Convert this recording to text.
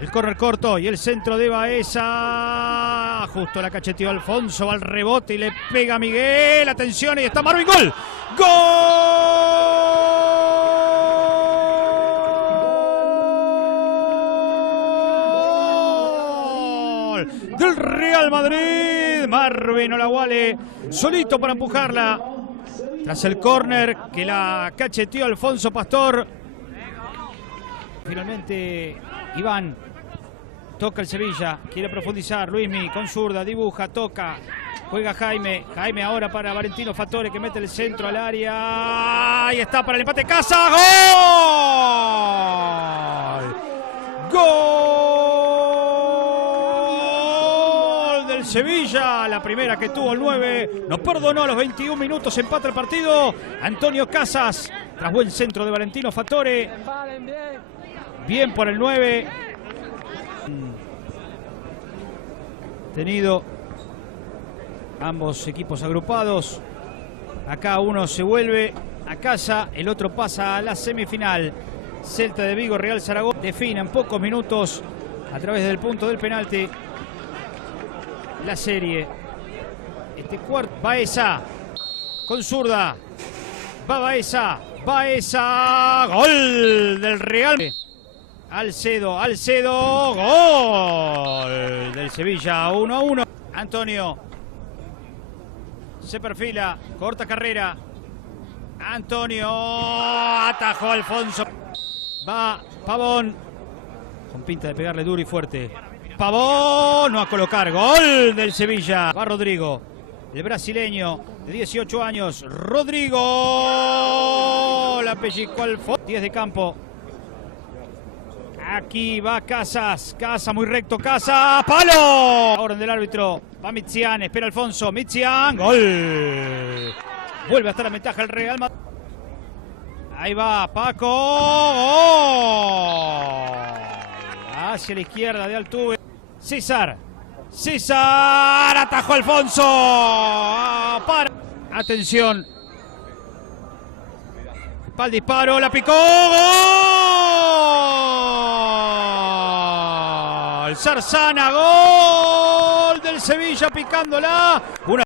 El córner corto y el centro de Baeza. Justo la cacheteó Alfonso, va al rebote y le pega a Miguel. Atención, y está Marvin. ¡Gol! ¡Gol! Del Real Madrid. Marvin Olaguale solito para empujarla. Tras el córner que la cacheteó Alfonso Pastor. Finalmente Iván toca el Sevilla, quiere profundizar, Luismi con zurda, dibuja, toca, juega Jaime ahora para Valentino Fatore que mete el centro al área, ahí está para el empate, Casas, ¡gol! Del Sevilla, la primera que tuvo el 9, nos perdonó a los 21 minutos, empata el partido, Antonio Casas, tras buen centro de Valentino Fatore, bien por el 9. Tenido ambos equipos agrupados. Acá uno se vuelve a casa, el otro pasa a la semifinal. Celta de Vigo, Real Zaragoza define en pocos minutos a través del punto del penalti la serie. Este cuarto, Baeza con zurda, va Baeza, gol del Real. Alcedo, gol del Sevilla, 1-1. Antonio se perfila, corta carrera. Antonio, atajó Alfonso. Va Pavón, con pinta de pegarle duro y fuerte. Pavón, no a colocar, gol del Sevilla. Va Rodrigo, el brasileño de 18 años. Rodrigo, la pellizcó al fondo. 10 de campo. Aquí va Casas, muy recto, Casas, ¡palo! Orden del árbitro, va Mitzian, espera Alfonso, Mitzian, ¡gol! Vuelve a estar la ventaja el Real Madrid. Ahí va Paco, ¡gol! Hacia la izquierda de Altuve. César, atajó Alfonso, para. Atención. Para el disparo, la picó, ¡gol! Zarzana, gol del Sevilla picándola. Una